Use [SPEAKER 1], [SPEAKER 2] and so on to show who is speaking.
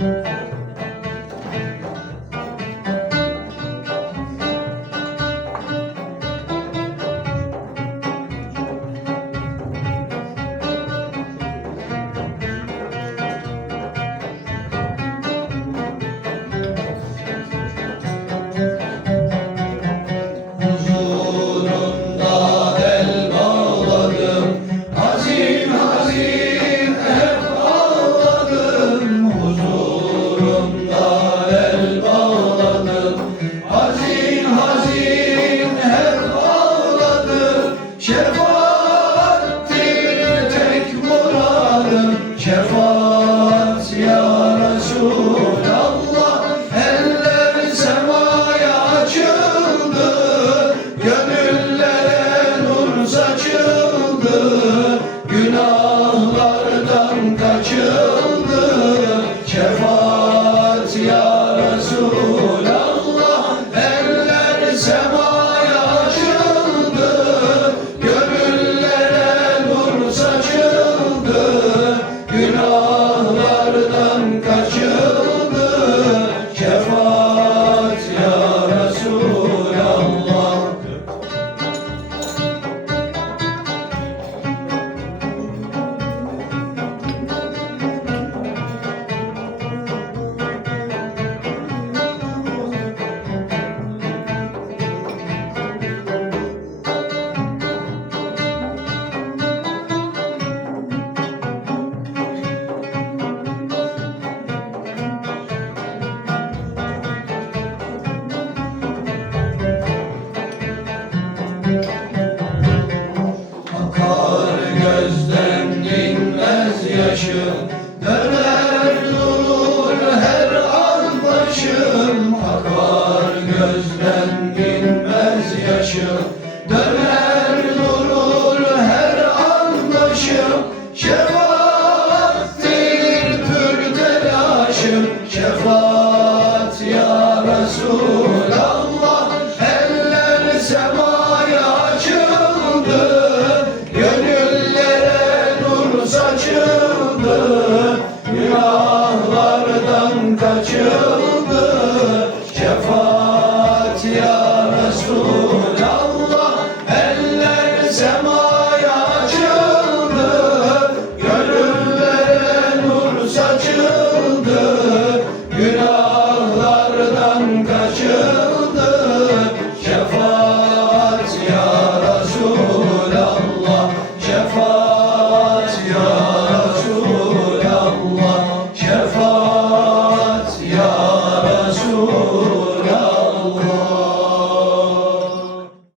[SPEAKER 1] Thank you. günahlardan kaçıldı Şefaat ya Resulallah. Eller semaya açıldı Gönüllere nur saçıldı. Günahlardan kaçıldı Şefaattir pür telaşım Şefaat ya Eller semaya açıldı. Gönüllere nur saçıldı. Günahlardan kaçıldı.